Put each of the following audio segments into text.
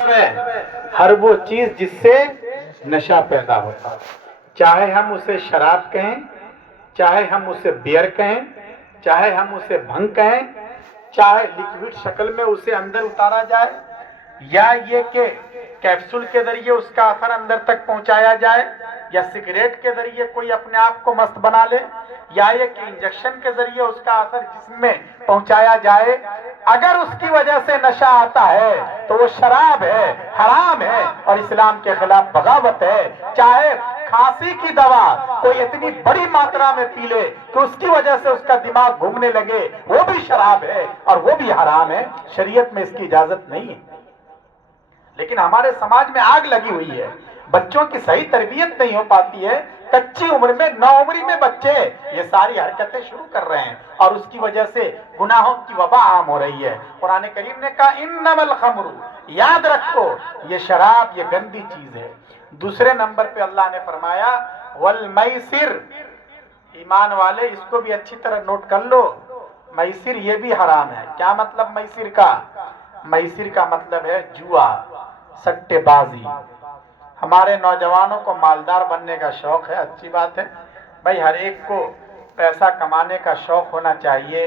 ہر وہ چیز جس سے نشہ پیدا ہوتا ہے، چاہے ہم اسے شراب کہیں، چاہے ہم اسے بیئر کہیں، چاہے ہم اسے بھنگ کہیں، چاہے لکوڈ شکل میں اسے اندر اتارا جائے، یا یہ کہ کیپسول کے ذریعے اس کا اثر اندر تک پہنچایا جائے، یا سگریٹ کے ذریعے کوئی اپنے آپ کو مست بنا لے، یا یہ کہ انجیکشن کے ذریعے اس کا اثر جسم میں پہنچایا جائے، اگر اس کی وجہ سے نشہ آتا ہے تو وہ شراب ہے، حرام ہے اور اسلام کے خلاف بغاوت ہے۔ چاہے کھانسی کی دوا کوئی اتنی بڑی ماترا میں پی لے کہ اس کی وجہ سے اس کا دماغ گھومنے لگے، وہ بھی شراب ہے اور وہ بھی حرام ہے، شریعت میں اس کی اجازت نہیں ہے۔ لیکن ہمارے سماج میں آگ لگی ہوئی ہے، بچوں کی صحیح تربیت نہیں ہو پاتی ہے، کچی عمر میں، نوعمری میں بچے یہ ساری حرکتیں شروع کر رہے ہیں اور اس کی وجہ سے گناہوں کی وبا عام ہو رہی ہے۔ قرآن کریم نے کہا انما الخمر، یاد رکھو یہ شراب یہ گندی چیز ہے۔ دوسرے نمبر پہ اللہ نے فرمایا والمیسر، ایمان والے اس کو بھی اچھی طرح نوٹ کر لو، میسر یہ بھی حرام ہے۔ کیا مطلب میسر کا؟ میسر کا مطلب ہے جوا، سٹے بازی۔ ہمارے نوجوانوں کو مالدار بننے کا شوق ہے، اچھی بات ہے بھائی، ہر ایک کو پیسہ کمانے کا شوق ہونا چاہیے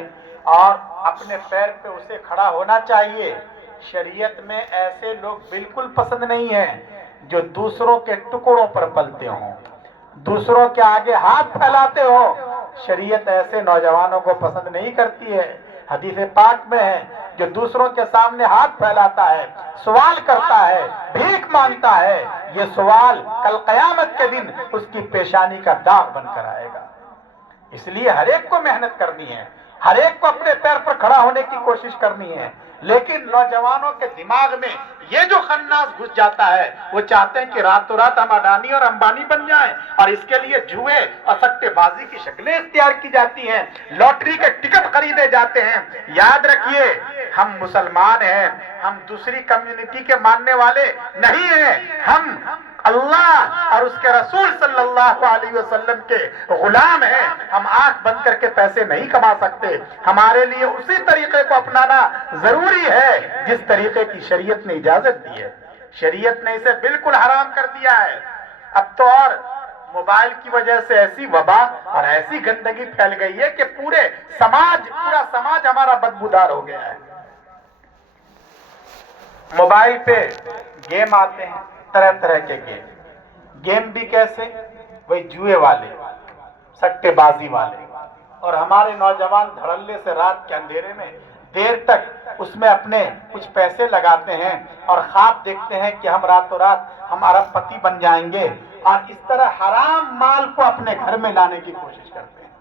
اور اپنے پیر پہ اسے کھڑا ہونا چاہیے۔ شریعت میں ایسے لوگ بالکل پسند نہیں ہیں جو دوسروں کے ٹکڑوں پر پلتے ہوں، دوسروں کے آگے ہاتھ پھیلاتے ہوں۔ شریعت ایسے نوجوانوں کو پسند نہیں کرتی ہے۔ حدیث پاک میں ہے جو دوسروں کے سامنے ہاتھ پھیلاتا ہے، سوال کرتا ہے، بھیک مانگتا ہے، یہ سوال کل قیامت کے دن اس کی پیشانی کا داغ بن کر آئے گا۔ اس لیے ہر ایک کو محنت کرنی ہے، ہر ایک کو اپنے پیر پر کھڑا ہونے کی کوشش کرنی ہے، لیکن نوجوانوں کے دماغ میں یہ جو خناس گھس جاتا ہے، وہ چاہتے ہیں کہ راتوں رات ہم اڈانی اور امبانی بن جائیں، اور اس کے لیے جوئے اور سٹے بازی کی شکلیں اختیار کی جاتی ہیں، لاٹری کے ٹکٹ خریدے جاتے ہیں۔ یاد رکھیے ہم مسلمان ہیں، ہم دوسری کمیونٹی کے ماننے والے نہیں ہیں، ہم اللہ اور اس کے رسول صلی اللہ علیہ وسلم کے غلام ہیں۔ ہم آنکھ بند کر کے پیسے نہیں کما سکتے، ہمارے لیے اسی طریقے کو اپنانا ضروری ہے جس طریقے کی شریعت نے اجازت دی ہے۔ شریعت نے اسے بالکل حرام کر دیا ہے۔ اب تو اور موبائل کی وجہ سے ایسی وبا اور ایسی گندگی پھیل گئی ہے کہ پورا سماج ہمارا بدبودار ہو گیا ہے۔ موبائل پہ گیم آتے ہیں، طرح طرح کے گیم بھی کیسے؟ وہی جوئے والے، سٹے بازی والے، اور ہمارے نوجوان دھڑلے سے رات کے اندھیرے میں دیر تک اس میں اپنے کچھ پیسے لگاتے ہیں اور خواب دیکھتے ہیں کہ ہم راتوں رات ہم ارب پتی بن جائیں گے، اور اس طرح حرام مال کو اپنے گھر میں لانے کی کوشش کرتے ہیں۔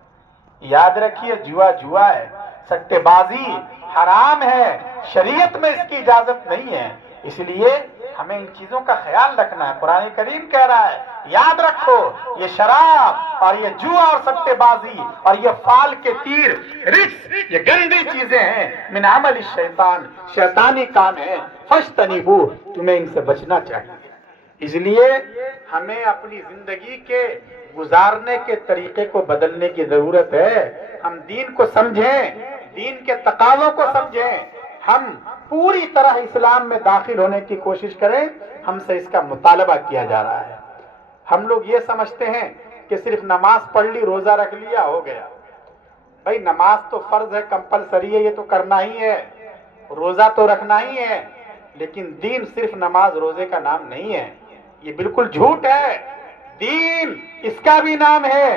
یاد رکھیے جوا ہے، سٹے بازی حرام ہے، شریعت میں اس کی اجازت نہیں ہے، اس لیے ہمیں ان چیزوں کا خیال رکھنا ہے۔ قرآن کریم کہہ رہا ہے یاد رکھو یہ شراب اور یہ جوا اور سٹے بازی اور یہ فال کے تیر رجس، یہ گندی چیزیں ہیں، من عمل الشیطان، شیطانی کام ہے، فاجتنبوہ، تمہیں ان سے بچنا چاہیے۔ اس لیے ہمیں اپنی زندگی کے گزارنے کے طریقے کو بدلنے کی ضرورت ہے۔ ہم دین کو سمجھیں، دین کے تقاضوں کو سمجھیں، ہم پوری طرح اسلام میں داخل ہونے کی کوشش کریں۔ ہم سے اس کا مطالبہ کیا جا رہا ہے۔ ہم لوگ یہ سمجھتے ہیں کہ صرف نماز پڑھ لی، روزہ رکھ لیا، ہو گیا۔ بھائی نماز تو فرض ہے، کمپلسری ہے، یہ تو کرنا ہی ہے، روزہ تو رکھنا ہی ہے، لیکن دین صرف نماز روزے کا نام نہیں ہے، یہ بالکل جھوٹ ہے۔ دین اس کا بھی نام ہے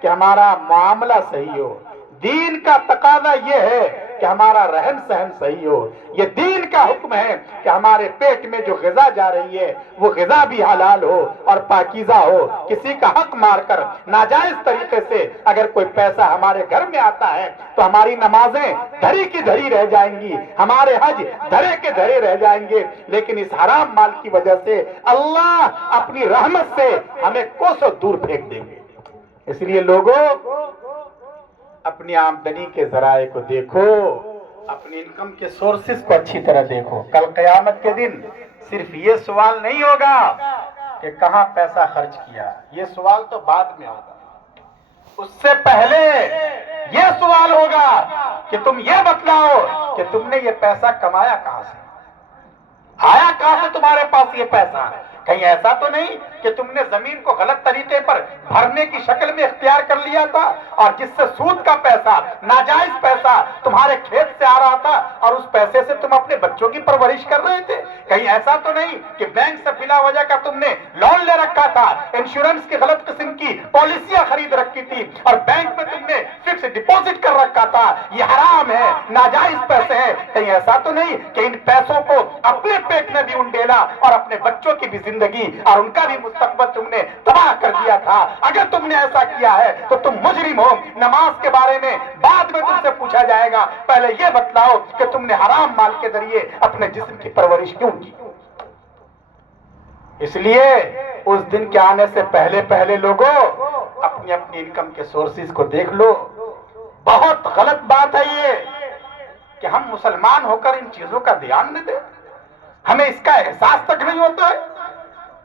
کہ ہمارا معاملہ صحیح ہو، دین کا تقاضا یہ ہے کہ ہمارا رہن سہن صحیح ہو، یہ دین کا حکم ہے کہ ہمارے پیٹ میں جو غذا جا رہی ہے وہ غذا بھی حلال ہو اور پاکیزہ ہو۔ کسی کا حق مار کر ناجائز طریقے سے اگر کوئی پیسہ ہمارے گھر میں آتا ہے تو ہماری نمازیں دھری کی دھری رہ جائیں گی، ہمارے حج دھرے کے دھرے رہ جائیں گے، لیکن اس حرام مال کی وجہ سے اللہ اپنی رحمت سے ہمیں کوسوں دور پھینک دیں گے۔ اس لیے لوگوں اپنی آمدنی کے ذرائع کو دیکھو، اپنی انکم کے سورسز کو اچھی طرح دیکھو۔ کل قیامت کے دن صرف یہ سوال نہیں ہوگا کہ کہاں پیسہ خرچ کیا، یہ سوال تو بعد میں ہوگا، اس سے پہلے یہ سوال ہوگا کہ تم یہ بتلاؤ کہ تم نے یہ پیسہ کمایا کہاں سے۔ آیا کہاں سے تمہارے پاس یہ پیسہ؟ کہیں ایسا تو نہیں کہ تم نے زمین کو غلط طریقے پر بھرنے کی شکل میں اختیار کر لیا تھا اور جس سے سود کا پیسہ، ناجائز پیسہ تمہارے کھیت سے آ رہا تھا اور اس پیسے سے تم اپنے بچوں کی پرورش کر رہے تھے؟ کہیں ایسا تو نہیں کہ بینک سے بلا وجہ کا تم نے لون لے رکھا تھا، انشورنس کی غلط قسم کی پالیسیاں خرید رکھی تھی اور بینک میں تم نے فکس ڈپوزٹ کر رکھا تھا؟ یہ حرام ہے، ناجائز پیسے ہیں۔ کہیں ایسا تو نہیں کہ ان پیسوں کو اپنے پیٹ میں بھی انڈیلا اور اپنے بچوں کی بھی زندگی اور ان کا بھی مستقبل تم نے تباہ کر دیا تھا؟ اگر تم نے ایسا کیا ہے تو تم مجرم ہو۔ نماز کے بارے میں بعد میں تم سے پوچھا جائے گا، پہلے یہ بتلاؤ کہ تم نے حرام مال کے ذریعے اپنے جسم کی پرورش کیوں کی؟ اس لیے اس دن کے آنے سے پہلے لوگوں اپنی انکم کے سورسز کو دیکھ لو۔ بہت غلط بات ہے یہ کہ ہم مسلمان ہو کر ان چیزوں کا دھیان نہ دیں، ہمیں اس کا احساس تک نہیں ہوتا ہے۔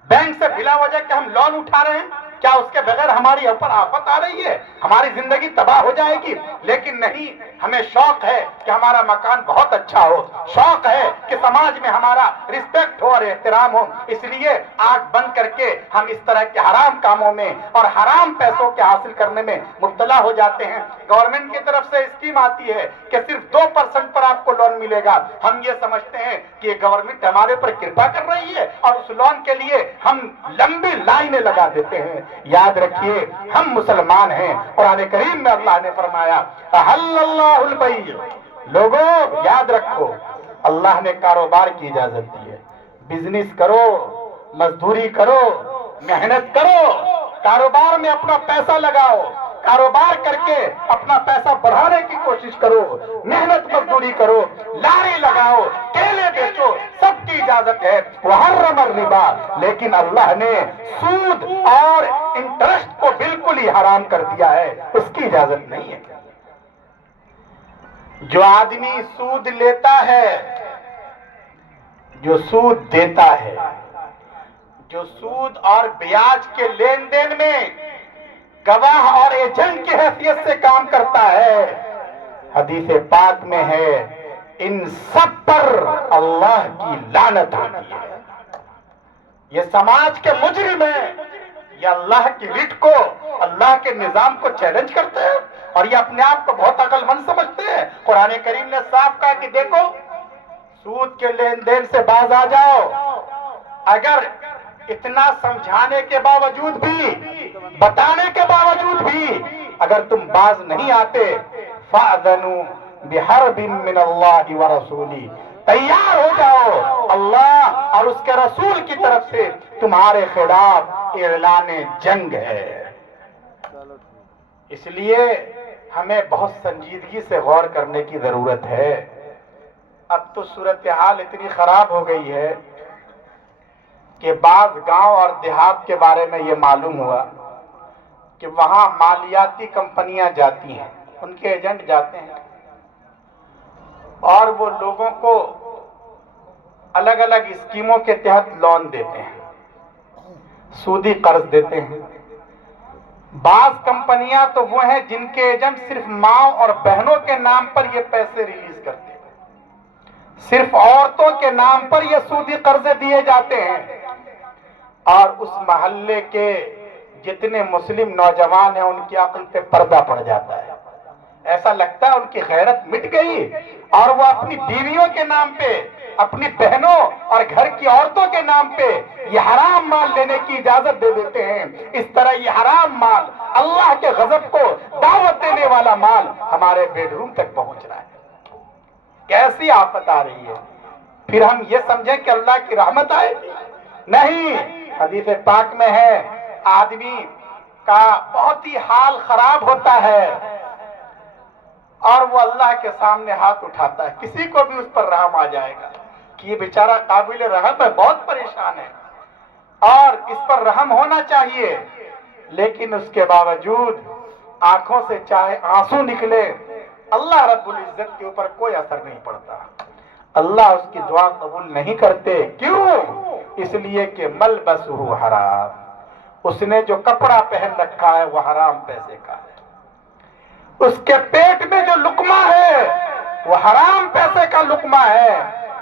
بینک سے بلا وجہ کہ ہم لون اٹھا رہے ہیں، کیا اس کے بغیر ہماری اوپر آفت آ رہی ہے، ہماری زندگی تباہ ہو جائے گی؟ لیکن نہیں، ہمیں شوق ہے کہ ہمارا مکان بہت اچھا ہو، شوق ہے کہ سماج میں ہمارا رسپیکٹ ہو اور احترام ہو، اس لیے آنکھ بند کر کے ہم اس طرح کے حرام کاموں میں اور حرام پیسوں کے حاصل کرنے میں مبتلا ہو جاتے ہیں۔ گورنمنٹ کی طرف سے اسکیم آتی ہے کہ صرف 2% پر آپ کو لون ملے گا، ہم یہ سمجھتے ہیں کہ یہ گورنمنٹ ہمارے پر کرپا کر رہی ہے اور اس لون کے لیے ہم لمبی لائنیں لگا دیتے ہیں۔ یاد رکھیے ہم مسلمان ہیں، قرآن کریم میں اللہ نے فرمایا احل اللہ البیع، لوگوں یاد رکھو اللہ نے کاروبار کی اجازت دی ہے، بزنس کرو، مزدوری کرو، محنت کرو، کاروبار میں اپنا پیسہ لگاؤ، کاروبار کر کے اپنا پیسہ بڑھانے کی کوشش کرو، محنت مزدوری کرو، لاری لگاؤ، کیلے بیچو، سب کی اجازت ہے۔ وحرم الربا، لیکن اللہ نے سود اور انٹرسٹ کو بالکل ہی حرام کر دیا ہے، اس کی اجازت نہیں ہے۔ جو آدمی سود لیتا ہے، جو سود دیتا ہے، جو سود اور بیاج کے لین دین میں گواہ اور ایجنٹ کی حیثیت سے کام کرتا ہے، حدیث پاک میں ہے ان سب پر اللہ کی لعنت ہوتی ہے۔ یہ سماج کے مجرم ہیں، یہ اللہ کی رٹ کو، اللہ کے نظام کو چیلنج کرتے ہیں اور یہ اپنے آپ کو بہت عقل مند سمجھتے ہیں۔ قرآن کریم نے صاف کہا کہ دیکھو سود کے لین دین سے باز آ جاؤ۔ اگر اتنا سمجھانے کے باوجود بھی، بتانے کے باوجود بھی اگر تم باز نہیں آتے، فَأْذَنُوا بِحَرْبٍ مِّنَ اللَّهِ وَرَسُولِهِ، تیار ہو جاؤ، اللہ اور اس کے رسول کی طرف سے تمہارے خلاف اعلان جنگ ہے۔ اس لیے ہمیں بہت سنجیدگی سے غور کرنے کی ضرورت ہے۔ اب تو صورتحال اتنی خراب ہو گئی ہے کہ بعض گاؤں اور دیہات کے بارے میں یہ معلوم ہوا کہ وہاں مالیاتی کمپنیاں جاتی ہیں، ان کے ایجنٹ جاتے ہیں اور وہ لوگوں کو الگ الگ اسکیموں کے تحت لون دیتے ہیں، سودی قرض دیتے ہیں۔ بعض کمپنیاں تو وہ ہیں جن کے ایجنٹ صرف ماں اور بہنوں کے نام پر یہ پیسے ریلیز کرتے ہیں، صرف عورتوں کے نام پر یہ سودی قرضے دیے جاتے ہیں، اور اس محلے کے جتنے مسلم نوجوان ہیں ان کی عقل پہ پردہ پڑ جاتا ہے، ایسا لگتا ہے ان کی غیرت مٹ گئی اور وہ اپنی بیویوں کے نام پہ، اپنی بہنوں اور گھر کی عورتوں کے نام پہ یہ حرام مال لینے کی اجازت دے دیتے ہیں۔ اس طرح یہ حرام مال، اللہ کے غضب کو دعوت دینے والا مال ہمارے بیڈ روم تک پہنچ رہا ہے۔ کیسی آفت آ رہی ہے؟ پھر ہم یہ سمجھیں کہ اللہ کی رحمت آئے گی؟ نہیں، حدیث پاک میں ہے آدمی کا بہت ہی حال خراب ہوتا ہے اور وہ اللہ کے سامنے ہاتھ اٹھاتا ہے، کسی کو بھی اس پر رحم آ جائے گا کہ یہ بیچارہ قابل رحم ہے، بہت پریشان ہے اور اس پر رحم ہونا چاہیے، لیکن اس کے باوجود آنکھوں سے چاہے آنسو نکلے، اللہ رب العزت کے اوپر کوئی اثر نہیں پڑتا، اللہ اس کی دعا قبول نہیں کرتے۔ کیوں؟ اس لیے کہ ملبسہ حرام، اس نے جو کپڑا پہن رکھا ہے وہ حرام پیسے کا ہے، اس کے پیٹ میں جو لقمہ ہے وہ حرام پیسے کا لقمہ ہے،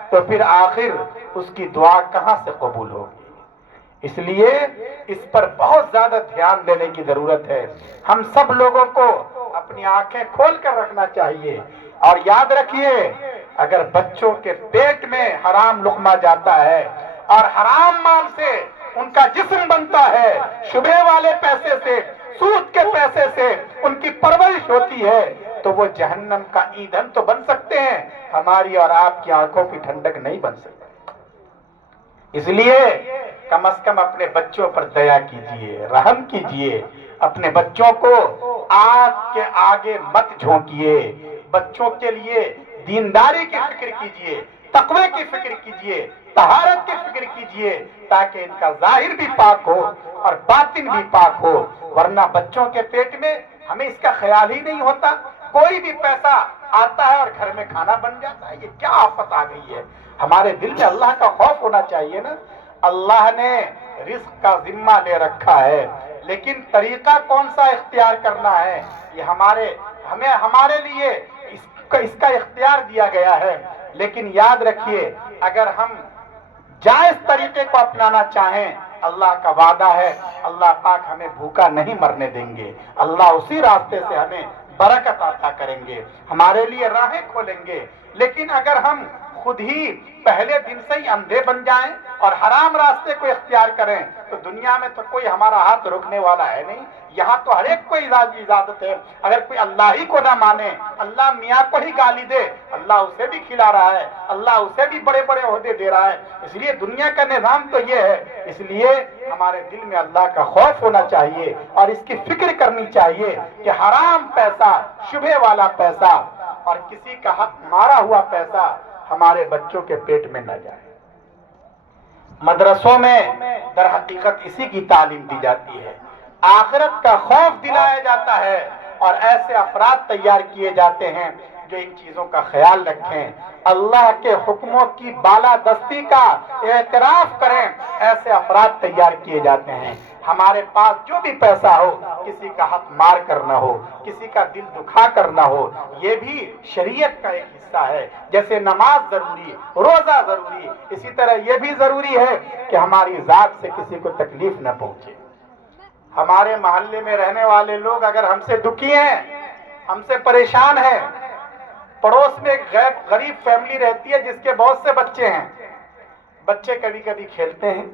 تو پھر آخر اس کی دعا کہاں سے قبول ہوگی؟ اس لیے اس پر بہت زیادہ دھیان دینے کی ضرورت ہے. ہم سب لوگوں کو اپنی آنکھیں کھول کر رکھنا چاہیے. اور یاد رکھیے اگر بچوں کے پیٹ میں حرام لقمہ جاتا ہے اور حرام مال سے ان کا جسم بنتا ہے، شبہ والے پیسے سے، سود کے پیسے سے ان کی پرورش ہوتی ہے، تو وہ جہنم کا ایندھن تو بن سکتے ہیں، ہماری اور آپ کی آنکھوں کی ٹھنڈک نہیں بن سکتی. اس لیے کم از کم اپنے بچوں پر دیا کیجئے، رحم کیجئے. اپنے بچوں کو آگ کے آگے مت جھونکیے. بچوں کے لیے دینداری کی فکر کیجئے، تقوی کی فکر کیجئے، طہارت کی فکر کیجئے، تاکہ ان کا ظاہر بھی پاک ہو اور باطن بھی پاک ہو. ورنہ بچوں کے پیٹ میں ہمیں اس کا خیال ہی نہیں ہوتا. کوئی بھی پیسہ آتا ہے اور گھر میں کھانا بن جاتا ہے. یہ کیا آفت آ گئی ہے؟ ہمارے دل میں اللہ کا خوف ہونا چاہیے نا. اللہ نے رزق کا ذمہ لے رکھا ہے، لیکن طریقہ کون سا اختیار کرنا ہے یہ ہمارے لیے اس کا اختیار دیا گیا ہے. لیکن یاد رکھیے اگر ہم جائز طریقے کو اپنانا چاہیں، اللہ کا وعدہ ہے اللہ پاک ہمیں بھوکا نہیں مرنے دیں گے. اللہ اسی راستے سے ہمیں برکت عطا کریں گے، ہمارے لیے راہیں کھولیں گے. لیکن اگر ہم خود ہی پہلے دن سے ہی اندھے بن جائیں اور حرام راستے کو اختیار کریں تو دنیا میں تو کوئی ہمارا ہاتھ روکنے والا ہے نہیں. یہاں تو ہر ایک کو اجازت ہے. اگر کوئی اللہ ہی کو نہ مانے، اللہ میاں کو ہی گالی دے، اللہ اسے بھی کھلا رہا ہے، اللہ اسے بھی بڑے بڑے عہدے دے رہا ہے. اس لیے دنیا کا نظام تو یہ ہے. اس لیے ہمارے دل میں اللہ کا خوف ہونا چاہیے اور اس کی فکر کرنی چاہیے کہ حرام پیسہ، شبہ والا پیسہ اور کسی کا حق مارا ہوا پیسہ ہمارے بچوں کے پیٹ میں نہ جائے. مدرسوں میں در حقیقت اسی کی تعلیم دی جاتی ہے، آخرت کا خوف دلایا جاتا ہے اور ایسے افراد تیار کیے جاتے ہیں جو ان چیزوں کا خیال رکھیں، اللہ کے حکموں کی بالادستی کا اعتراف کریں. ایسے افراد تیار کیے جاتے ہیں. ہمارے پاس جو بھی پیسہ ہو کسی کا حق مار کر نہ ہو، کسی کا دل دکھا کر نہ ہو. یہ بھی شریعت کا ایک حصہ ہے. جیسے نماز ضروری، روزہ ضروری، اسی طرح یہ بھی ضروری ہے کہ ہماری ذات سے کسی کو تکلیف نہ پہنچے. ہمارے محلے میں رہنے والے لوگ اگر ہم سے دکھی ہیں، ہم سے پریشان ہیں، پڑوس میں ایک غریب فیملی رہتی ہے جس کے بہت سے بچے ہیں. بچے کبھی کبھی کھیلتے ہیں،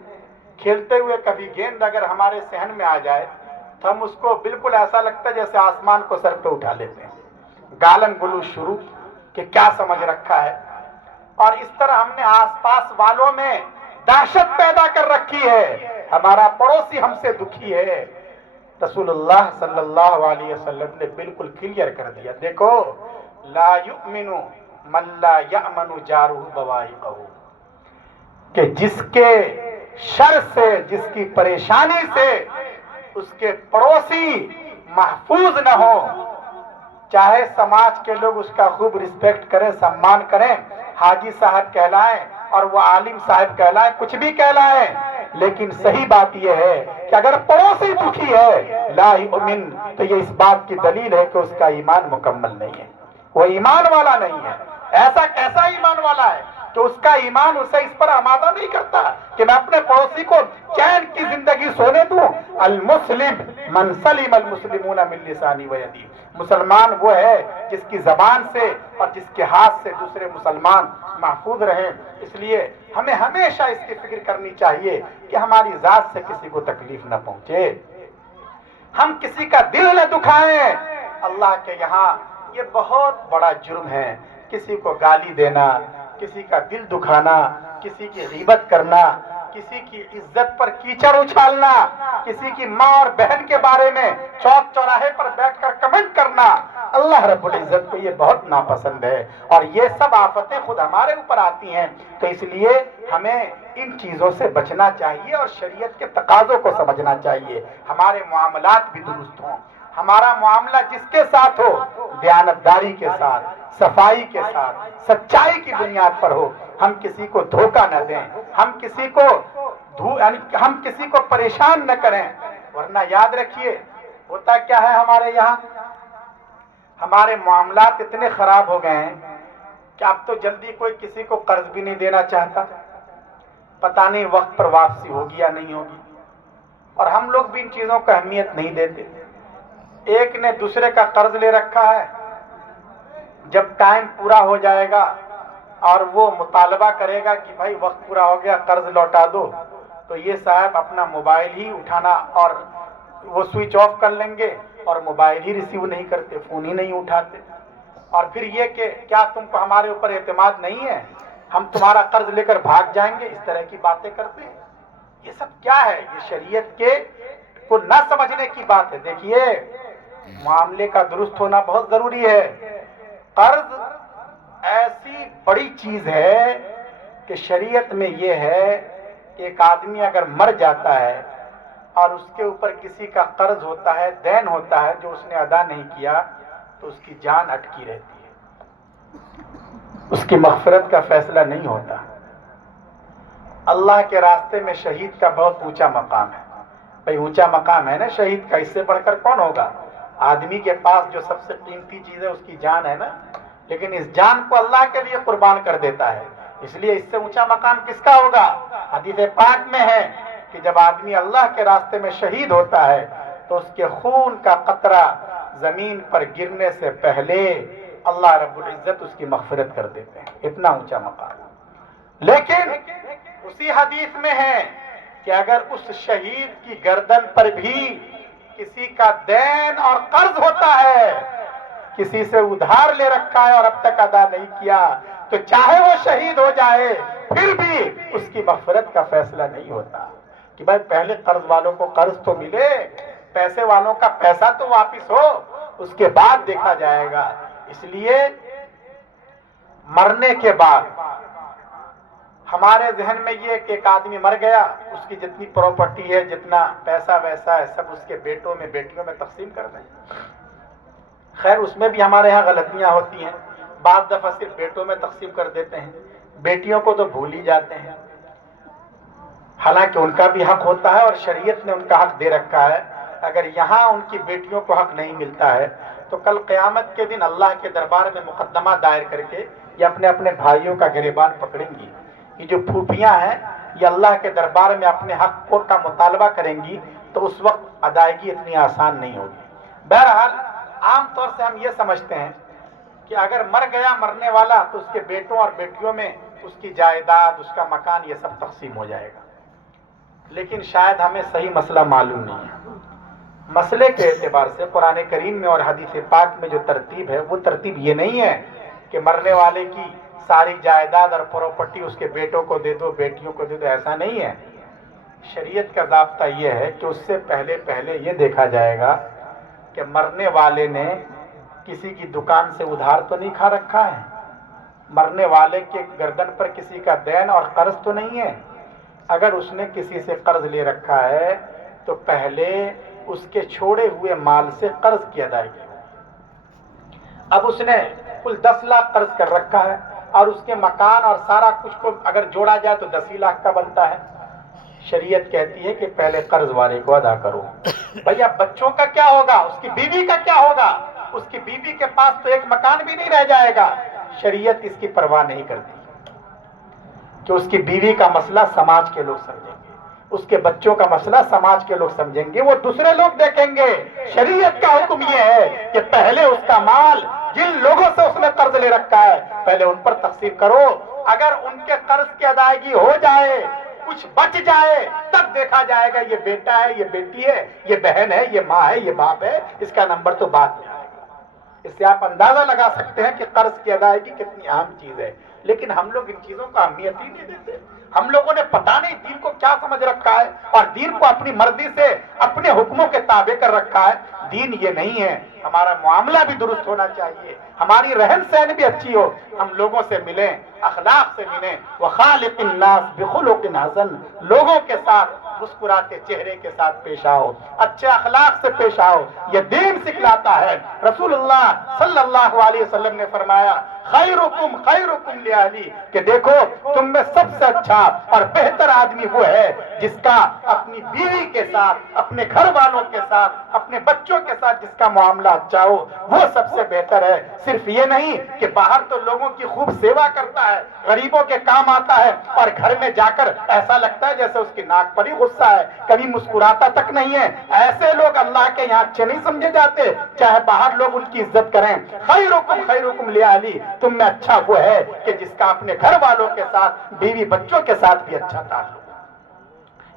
کھیلتے ہوئے کبھی گیند اگر ہمارے صحن میں آ جائے تو ہم اس کو بالکل ایسا لگتا ہے جیسے آسمان کو سر پہ اٹھا لیتے ہیں. گالن گلوچ شروع کہ کیا سمجھ رکھا ہے. اور اس طرح ہم نے آس پاس والوں میں دہشت پیدا کر رکھی ہے. ہمارا پڑوسی ہم سے دکھی ہے. رسول اللہ صلی اللہ علیہ وسلم نے بالکل کلیئر کر دیا، دیکھو لا یؤمن من لا یأمن جارہ بوائقہ، کہ جس کے شر سے، جس کی پریشانی سے اس کے پڑوسی محفوظ نہ ہو، چاہے سماج کے لوگ اس کا خوب رسپیکٹ کریں، سمان کریں، حاجی صاحب کہلائیں اور وہ عالم صاحب کہلائیں، کچھ بھی کہلائیں، لیکن صحیح بات یہ ہے کہ اگر پڑوسی دکھی ہے لا یؤمن، تو یہ اس بات کی دلیل ہے کہ اس کا ایمان مکمل نہیں ہے، وہ ایمان والا نہیں ہے. ایسا کیسا ایمان والا ہے تو اس کا ایمان اسے اس پر آمادہ نہیں کرتا کہ میں اپنے پڑوسی کو چین کی زندگی سونے دوں. المسلم من سلم المسلمون من لسانی و یدی، مسلمان وہ ہے جس کی زبان سے اور جس کے ہاتھ سے دوسرے مسلمان محفوظ رہیں. اس لیے ہمیں ہمیشہ اس کی فکر کرنی چاہیے کہ ہماری ذات سے کسی کو تکلیف نہ پہنچے، ہم کسی کا دل نہ دکھائیں. اللہ کے یہاں یہ بہت بڑا جرم ہے، کسی کو گالی دینا، کسی کا دل دکھانا، کسی کی غیبت کرنا، کسی کی عزت پر کیچڑ اچھالنا، کسی کی ماں اور بہن کے بارے میں چوک چوراہے پر بیٹھ کر کمنٹ کرنا. اللہ رب العزت کو یہ بہت ناپسند ہے اور یہ سب آفتیں خود ہمارے اوپر آتی ہیں. تو اس لیے ہمیں ان چیزوں سے بچنا چاہیے اور شریعت کے تقاضوں کو سمجھنا چاہیے. ہمارے معاملات بھی درست ہوں، ہمارا معاملہ جس کے ساتھ ہو دیانتداری کے ساتھ، صفائی کے ساتھ، سچائی کی بنیاد پر ہو. ہم کسی کو دھوکہ نہ دیں، ہم کسی کو پریشان نہ کریں. ورنہ یاد رکھیے ہوتا کیا ہے ہمارے یہاں، ہمارے معاملات اتنے خراب ہو گئے ہیں کہ اب تو جلدی کوئی کسی کو قرض بھی نہیں دینا چاہتا. پتہ نہیں وقت پر واپسی ہوگی یا نہیں ہوگی، اور ہم لوگ بھی ان چیزوں کو اہمیت نہیں دیتے۔ ایک نے دوسرے کا قرض لے رکھا ہے، جب ٹائم پورا ہو جائے گا اور وہ مطالبہ کرے گا کہ بھائی وقت پورا ہو گیا قرض لوٹا دو، تو یہ صاحب اپنا موبائل ہی اٹھانا اور وہ سوئچ آف کر لیں گے اور موبائل ہی ریسیو نہیں کرتے، فون ہی نہیں اٹھاتے، اور پھر یہ کہ کیا تم کو ہمارے اوپر اعتماد نہیں ہے، ہم تمہارا قرض لے کر بھاگ جائیں گے، اس طرح کی باتیں کرتے ہیں۔ یہ سب کیا ہے؟ یہ شریعت کے کو نہ سمجھنے کی بات ہے۔ دیکھیے معاملے کا درست ہونا بہت ضروری ہے۔ قرض ایسی بڑی چیز ہے کہ شریعت میں یہ ہے کہ ایک آدمی اگر مر جاتا ہے اور اس کے اوپر کسی کا قرض ہوتا ہے، دین ہوتا ہے جو اس نے ادا نہیں کیا، تو اس کی جان اٹکی رہتی ہے، اس کی مغفرت کا فیصلہ نہیں ہوتا۔ اللہ کے راستے میں شہید کا بہت اونچا مقام ہے۔ بھئی اونچا مقام ہے نا شہید کا، اس سے بڑھ کر کون ہوگا؟ آدمی کے پاس جو سب سے قیمتی چیز ہے اس کی جان ہے نا، لیکن اس جان کو اللہ کے لیے قربان کر دیتا ہے، اس لیے اس سے اونچا مقام کس کا ہوگا؟ حدیث پاک میں ہے کہ جب آدمی اللہ کے راستے میں شہید ہوتا ہے تو اس کے خون کا قطرہ زمین پر گرنے سے پہلے اللہ رب العزت اس کی مغفرت کر دیتے ہیں، اتنا اونچا مقام۔ لیکن اسی حدیث میں ہے کہ اگر اس شہید کی گردن پر بھی کسی کا دین اور قرض ہوتا ہے، کسی سے ادھار لے رکھا ہے اور اب تک ادا نہیں کیا، تو چاہے وہ شہید ہو جائے پھر بھی اس کی مغفرت کا فیصلہ نہیں ہوتا کہ بھائی پہلے قرض والوں کو قرض تو ملے، پیسے والوں کا پیسہ تو واپس ہو، اس کے بعد دیکھا جائے گا۔ اس لیے مرنے کے بعد ہمارے ذہن میں یہ کہ ایک آدمی مر گیا، اس کی جتنی پراپرٹی ہے، جتنا پیسہ ویسا ہے، سب اس کے بیٹوں میں بیٹیوں میں تقسیم کر دیں۔ خیر اس میں بھی ہمارے ہاں غلطیاں ہوتی ہیں، بعض دفعہ صرف بیٹوں میں تقسیم کر دیتے ہیں، بیٹیوں کو تو بھول ہی جاتے ہیں، حالانکہ ان کا بھی حق ہوتا ہے اور شریعت نے ان کا حق دے رکھا ہے۔ اگر یہاں ان کی بیٹیوں کو حق نہیں ملتا ہے تو کل قیامت کے دن اللہ کے دربار میں مقدمہ دائر کر کے یہ اپنے اپنے بھائیوں کا گریبان پکڑیں گی۔ یہ جو پھوپھیاں ہیں یہ اللہ کے دربار میں اپنے حق کا مطالبہ کریں گی، تو اس وقت ادائیگی اتنی آسان نہیں ہوگی۔ بہرحال عام طور سے ہم یہ سمجھتے ہیں کہ اگر مر گیا مرنے والا تو اس کے بیٹوں اور بیٹیوں میں اس کی جائیداد، اس کا مکان، یہ سب تقسیم ہو جائے گا، لیکن شاید ہمیں صحیح مسئلہ معلوم نہیں ہے۔ مسئلے کے اعتبار سے قرآن کریم میں اور حدیث پاک میں جو ترتیب ہے وہ ترتیب یہ نہیں ہے کہ مرنے والے کی ساری جائیداد اور پراپرٹی اس کے بیٹوں کو دے دو، بیٹیوں کو دے دو، ایسا نہیں ہے۔ شریعت کا ضابطہ یہ ہے کہ اس سے پہلے یہ دیکھا جائے گا کہ مرنے والے نے کسی کی دکان سے ادھار تو نہیں کھا رکھا ہے، مرنے والے کے گردن پر کسی کا دین اور قرض تو نہیں ہے۔ اگر اس نے کسی سے قرض لے رکھا ہے تو پہلے اس کے چھوڑے ہوئے مال سے قرض کی ادائیگی ہوگی۔ اب اس نے کل 10 لاکھ قرض کر رکھا ہے اور اس کے مکان اور سارا کچھ کو اگر جوڑا جائے تو 10 ہی لاکھ کا بنتا ہے۔ شریعت کہتی ہے کہ پہلے قرض والے کو ادا کرو۔ بھیا بچوں کا کیا ہوگا؟ اس کی بیوی کا کیا ہوگا؟ اس کی بیوی کے پاس تو ایک مکان بھی نہیں رہ جائے گا۔ شریعت اس کی پرواہ نہیں کرتی کہ اس کی بیوی کا مسئلہ سماج کے لوگ سمجھیں گے، اس کے بچوں کا مسئلہ سماج کے لوگ سمجھیں گے، وہ دوسرے لوگ دیکھیں گے۔ شریعت کا حکم یہ ہے کہ پہلے اس کا مال جن لوگوں سے اس نے قرض لے رکھا ہے پہلے ان پر تقسیم کرو۔ اگر ان کے قرض کی ادائیگی ہو جائے، کچھ بچ جائے، تب دیکھا جائے گا یہ بیٹا ہے، یہ بیٹی ہے، یہ بہن ہے، یہ ماں ہے، یہ باپ ہے، اس کا نمبر تو بعد میں آئے گا۔ اس سے آپ اندازہ لگا سکتے ہیں کہ قرض کی ادائیگی کتنی اہم چیز ہے، لیکن ہم لوگ ان چیزوں کو اہمیت ہی نہیں دیتے۔ ہم لوگوں نے پتہ نہیں دین کو کیا سمجھ رکھا ہے اور دین کو اپنی مرضی سے اپنے حکموں کے تابع کر رکھا ہے۔ دین یہ نہیں ہے۔ ہمارا معاملہ بھی درست ہونا چاہیے، ہماری رہن سہن بھی اچھی ہو، ہم لوگوں سے ملیں، اخلاق سے ملیں۔ وَخَالِقِ النَّاسِ بِخُلُقٍ حَسَنٍ، لوگوں کے ساتھ مسکراتے چہرے کے ساتھ پیش آؤ، اچھے اخلاق سے پیش آؤ، یہ دین سکھلاتا ہے۔ رسول اللہ صلی اللہ علیہ وسلم نے فرمایا خیرکم خیرکم لأہلی، کہ دیکھو تم میں سب سے اچھا اور بہتر آدمی وہ ہے جس کا اپنی بیوی کے ساتھ، اپنے گھر والوں کے ساتھ، اپنے بچوں کے ساتھ جس کا معاملہ اچھا ہو، وہ سب سے بہتر ہے۔ صرف یہ نہیں کہ باہر تو لوگوں کی خوب سیوا کرتا ہے، غریبوں کے کام آتا ہے، اور گھر میں جا کر ایسا لگتا ہے جیسے اس کی ناک پر ہی غصہ ہے، کبھی مسکراتا تک نہیں ہے۔ ایسے لوگ اللہ کے یہاں اچھے نہیں سمجھے جاتے، چاہے باہر لوگ ان کی عزت کریں۔ خیرکم خیرکم لأہلی، تم میں اچھا وہ ہے کہ جس کا اپنے گھر والوں کے ساتھ، بیوی بچوں کے ساتھ بھی اچھا تعلق۔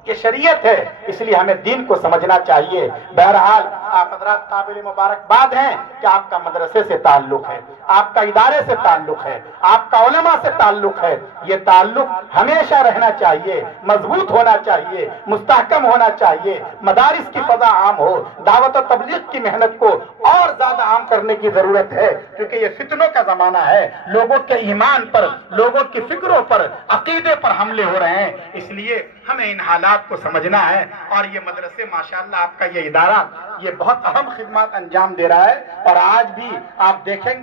یہ شریعت ہے، اس لیے ہمیں دین کو سمجھنا چاہیے۔ بہرحال آپ حضرات قابل مبارکباد ہیں کہ آپ کا مدرسے سے تعلق ہے، آپ کا ادارے سے تعلق ہے، آپ کا علماء سے تعلق ہے۔ یہ تعلق ہمیشہ رہنا چاہیے، مضبوط ہونا چاہیے، مستحکم ہونا چاہیے۔ مدارس کی فضا عام ہو، دعوت و تبلیغ کی محنت کو اور زیادہ عام کرنے کی ضرورت ہے، کیونکہ یہ فتنوں کا زمانہ ہے، لوگوں کے ایمان پر، لوگوں کی فکروں پر، عقیدے پر حملے ہو رہے ہیں۔ اس لیے ہمیں ان حالات کو سمجھنا ہے، اور یہ مدرسے ماشاءاللہ آپ کا یہ ادارہ یہ بہت اہم خدمات انجام دے رہا ہے، اور آج بھی آپ دیکھیں گے